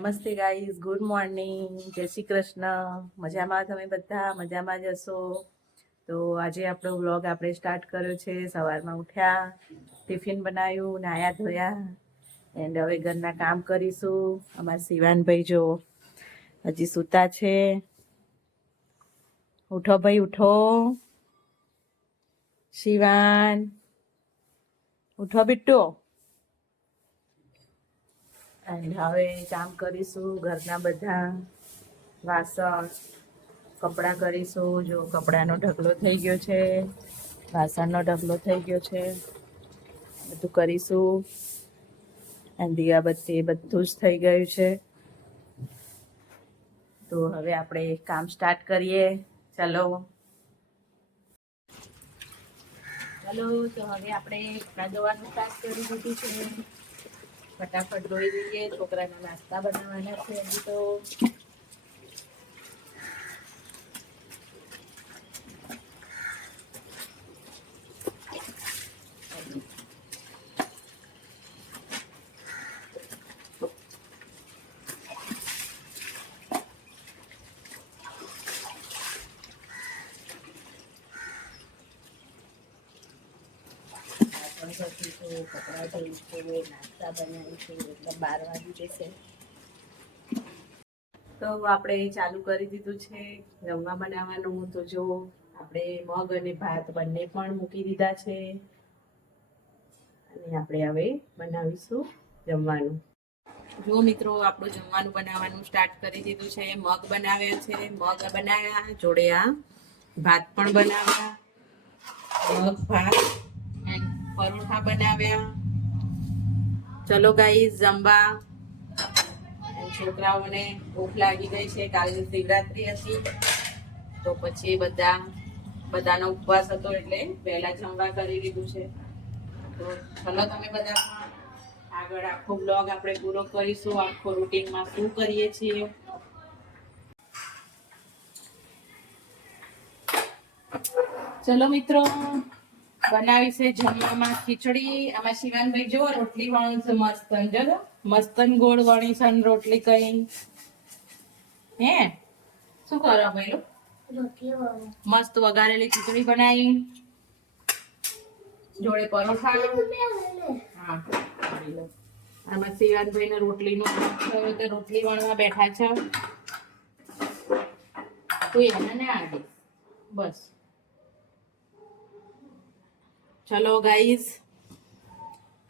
નમસ્તે guys, good morning, જય શ્રી કૃષ્ણ. મજામાં તમે બધા? મજામાં જ હશો. તો આજે આપણો વ્લોગ આપણે સ્ટાર્ટ કર્યો છે. સવારમાં ઉઠ્યા, ટિફિન બનાવ્યું, નાયા ધોયા એન્ડ હવે ઘરના કામ કરીશું. અમારા શિવાનભાઈ જો હજી સૂતા છે. ઉઠો ભાઈ, ઉઠો. શિવાન, ઉઠો બિટ્ટુ. અને હવે કામ કરીશું, ઘરના બધા વાસણ કપડાં કરીશું. જો કપડાનો ઢગલો થઈ ગયો છે, વાસણનો ઢગલો થઈ ગયો છે, બધું કરીશું. અને દીવાબત્તી બધું જ થઈ ગયું છે. તો હવે આપણે કામ સ્ટાર્ટ કરીએ. ચલો ચલો. તો હવે આપણે કપડાં ધોવાનું સ્ટાર્ટ કરી દીધું છે. ફટાફટ ધોઈ દઈએ. છોકરાના નાસ્તા બનાવવાના છે હજી તો. કપડાં ધોઈશું, નાસ્તા બનાવીશું, એટલે 12 વાગી જશે. તો આપણે ચાલુ કરી દીધું છે જમવા બનાવવાનું. તો જો આપણે મગ અને ભાત બંને પણ મૂકી દીધા છે અને આપણે હવે બનાવીશું જમવાનું. જો મિત્રો, આપણું જમવાનું બનાવવાનું સ્ટાર્ટ કરી દીધું છે. મગ બનાવ્યા છે, મગ બનાવ્યા જોડે આ ભાત પણ બનાવ્યા. મગ ભાત અને પરોઠા બનાવ્યા. ચલો ગાઈઝ, જમવા. છોકરાઓને ભૂખ લાગી ગઈ છે. કાલે શિવરાત્રી હતી તો પછી બધાનો ઉપવાસ હતો એટલે વહેલા જમવા કરી દીધું છે. તો ચલો તમે બધા આગળ આખો બ્લોગ આપણે પૂરો કરીશું. આખો રૂટીનમાં શું કરીએ છીએ. ચલો મિત્રો, બનાવી છે જમવામાં ખીચડી. આમાં શિવાનભાઈ જો રોટલી વણું છે મસ્તન ગોળ વણી છે રોટલી કઈ. હે શું કરો ભાઈ? મસ્ત વઘારેલી ખીચડી બનાવી જોડે પરોઠા. હા, આમાં શિવાનભાઈ ને રોટલીનું રોટલી વણવા બેઠા છે. તો એને ના આવે બસ. ચલો ગાઈઝ,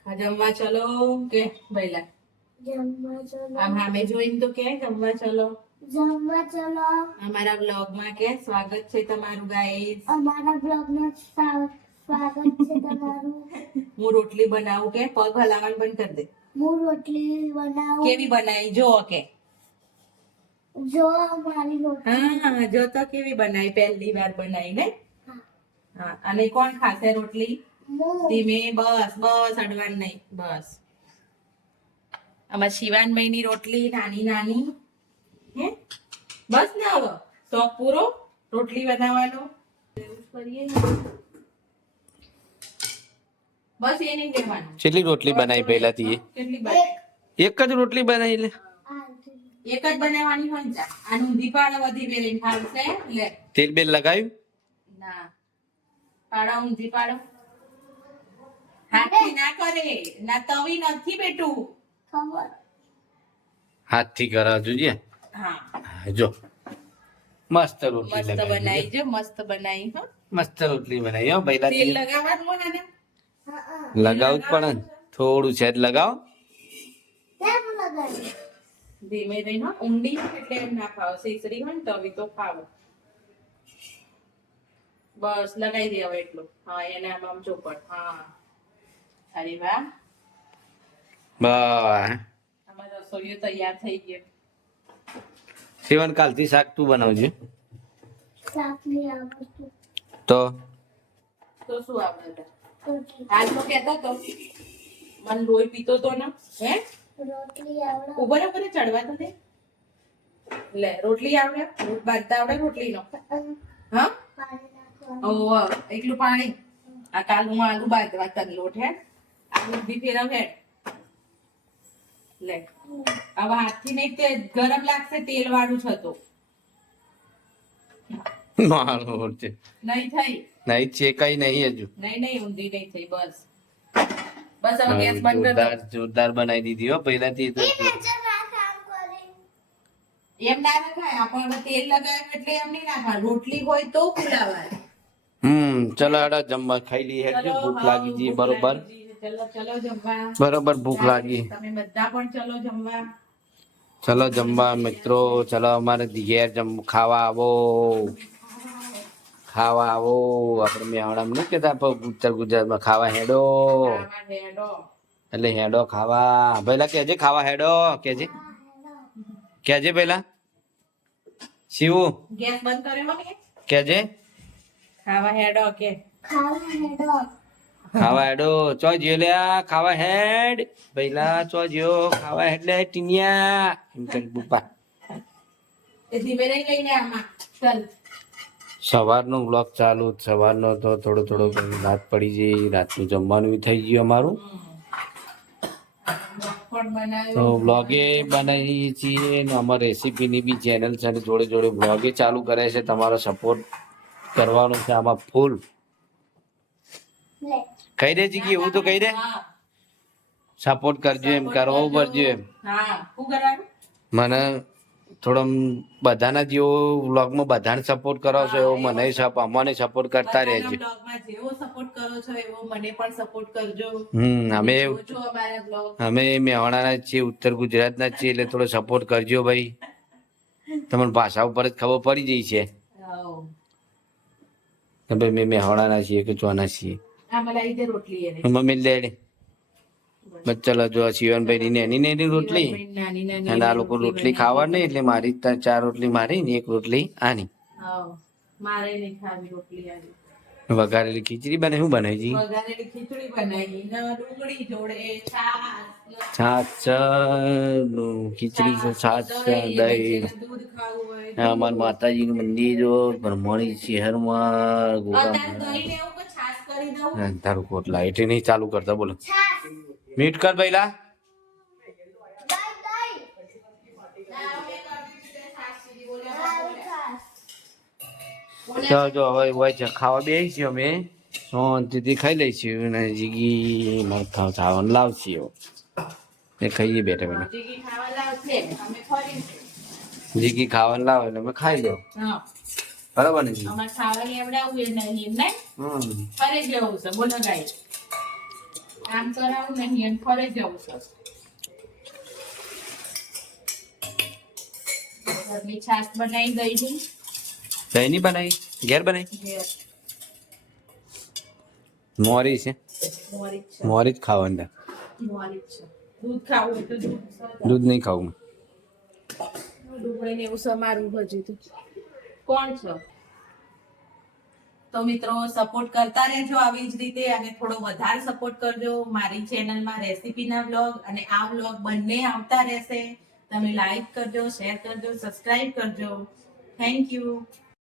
જમવા ચલો કે ભૈલા આમ સામે જોઈને તો કે જમવા ચલો. અમારા બ્લોગમાં કે સ્વાગત છે તમારું ગાઈઝ. હું રોટલી બનાવું કે પગ હલાવવાનું બંધ કરી દે. હું રોટલી બનાવું. કેવી બનાવી જો કે જો મારી રોટલી. હા, જો તો કેવી બનાવી, પહેલી વાર બનાવી ને. હા, અને કોણ ખાશે રોટલી? ધીમે, બસ બસ, અડવાન નહીં, બસ. આમાં શિવાનભાઈ ની રોટલી નાની નાની. હે બસ ને, હવે શોખ પૂરો રોટલી બનાવવાનો. બસ એ નહીં કહેવાનું. કેટલી રોટલી બનાવી પહેલાથી? એક જ રોટલી બનાવી લે. એક જ બનાવવાની હોય ને. આ ઊંધી પાડો વધી બેલીને ખાવશે. લે તેલ બેલ લગાવ્યું? ના, પાડો ઊંધી પાડો. હાથથી ના કરે, ના તવી નથી બેટું. ખબર. હાથથી કરા જોઈએ. હા, જો મસ્ત રોટલી મસ્ત લગાવી. બનાવી જો, મસ્ત બનાવી. હો, મસ્ત રોટલી બનાવી હો પહેલા. તેલ લગાવવાનું હોય ને. લગાવું જ પડે ને, થોડું છે લગાવો. કેમ લગાવી? ધીમે રહીને ઊંડી એટલે એમ ના ખાવ. સેસરી હોય ને તવી તો ખાવ. બસ લગાવી દે હવે એટલું. હા, એને આમ ચોપડ. હા, અરે વાહ. બસ અમારો રસોઈયો તૈયાર થઈ ગયો. શિવન, કાલથી શાક તું બનાવજે. શાક નહીં આવડતું. તો શું આપણે હાલ તો કહેતો તો મને લોહી પીતો તો ને. હે રોટલી આવડે. ઉપર ઉપર ચડવા તો દે. લે રોટલી આવડે, રોટ બાંધતા આવડે રોટલીનો. હા, પાણી નાખવાનું. ઓ એટલું પાણી. આ કાલ હું આલુ બાંધવા તને લોટ. હે આલુ ઊંધી ફેરવ. હે લે હવે હાથથી નહીં તે ગરમ લાગશે તેલ વાળું છે તો મારો છે નહીં થઈ નહીં છે કઈ નહીં હજુ નહીં ઊંધી નહીં થઈ બસ બસ હવે ગેસ બંધ કરી જોરદાર જોરદાર બનાવી દીધી હો પહેલાથી તો ના કામ કરે દો એમ ના રખાય આપણે હવે તેલ લગાવ્યું એટલે એમ નહીં નાખવાનું રોટલી હોય તો ફુલાવાય ચલો હેડો જમવા ખાઈ લઈએ હેડજો ભૂખ લાગી છે બરોબર ચલો જમવા બરોબર ભૂખ લાગી તમે બધા પણ ચલો જમવા ચલો જમવા મિત્રો ચલો અમારે ઘેર ખાવા આવો આપણે મેહાણામાં નહીં કેતા ઉત્તર ગુજરાતમાં ખાવા હેડો ખાવા હેડો. એટલે હેડો ખાવા પેલા કેજે ખાવા હેડો કેજે પેલા શિવું ગેસ બંધ કર્યો ને કેજે ખાવા હેડો કે ખાવા હેડો ચો જ્યો લ્યા ખાવા હેડ પેલા ચો જ્યો ખાવા હેડ લે ટીનિયા એમ કરી બુપા એ ધીમે નહીં લઈને આમાં ચાલ સવારનો બ્લોગ ચાલુ સવારનો તો થોડો રાત પડી જઈ રાતનું જમવાનું બી થઈ ગયું અમારું પણ બનાવ્યો તો બ્લોગે બનાવીએ છીએ ને અમારી રેસીપીની બી ચેનલ છે અને જોડે બ્લોગે ચાલુ કરે છે તમારો સપોર્ટ કરવાનો છે આમાં ફૂલ કહી દે જીકી એવું તો કહી દે હા સપોર્ટ કરજો એમ કરવો પડજો એમ હા શું કરવાનું મને થોડો બધાના જેવો વ્લોગમાં બધાને સપોર્ટ કરો છો એવો મને અમને સપોર્ટ કરતા રહેજો બ્લોગમાં જેવો સપોર્ટ કરો છો એવો મને પણ સપોર્ટ કરજો અમે જોજો અમારા બ્લોગ અમે મેવાડાના જ છીએ ઉત્તર ગુજરાતના જ છીએ એટલે થોડો સપોર્ટ કરજો ભાઈ તમને ભાષા ઉપર જ ખબર પડી જઈ છે કે ભાઈ મેં મેવાડાના છીએ કે ચોના છીએ આ મલાઈ દે રોટલી એને મમ્મી લે ચલો જો શિવનભાઈ ની નાની રોટલી નાની નાની અને આ લોકો રોટલી ખાવા નહીં એટલે મારી 4 રોટલી મારી ને 1 રોટલી આની હા મારે નહીં ખાવી રોટલી આવી વઘારેલી ખીચડી બને શું બનાવી વઘારેલી ખીચડી બનાવી ને ડુંગળી જોડે છાશ છાશ છે ખીચડી છે છાશ છે દહીં દૂધ ખાવું હોય આ અમાર માતાજીનું મંદિર જો બ્રહ્મણી શહેરમાં અત્યારે દહીં ને એવું કે છાશ કરી દઉં તારું કોટ લાઈટ નહીં ચાલુ કરતા બોલો મીટ કર પહેલા ના, અમે કરી દીધું તે છાશ સુધી બોલ્યા. તો જો હવે હોય છે ખાવા બેસી છીએ અમે શાંતિથી ખાઈ લઈશું અને જીગી મારે ખાવાનું લાવશે એ ખાઈએ બેઠા જીગી ખાવા લાવશે અમે ફરીશું. જીગી ખાવાનું લાવે એટલે અમે ખાઈ લો હા બરાબર ને જી અમારે ખાવાની એવડાવું એ નહીં એમ નહીં ફરે જવું છે બોલો ગાય આમ કરાવું નહીં એમ ફરે જવું છે ઘરની છાશ બનાવી ગઈ હતી દહીં નહીં બનાવી ઘેર બનાવી મોરી છે મોરી છે મોરી જ ખાવાનું મોરી છે દૂધ ખાવું હોય તો દૂધ દૂધ નહીં ખાવું ડુંગળીને એવું સમારવું હજુ તો કોણ છો તો મિત્રો સપોર્ટ કરતા રહેજો આવી જ રીતે અને થોડો વધારે સપોર્ટ કરજો મારી ચેનલમાં રેસીપીના વ્લોગ અને આ વ્લોગ બંને આવતા રહેશે તમે લાઈક કરજો શેર કરજો સબસ્ક્રાઇબ કરજો થેન્ક યુ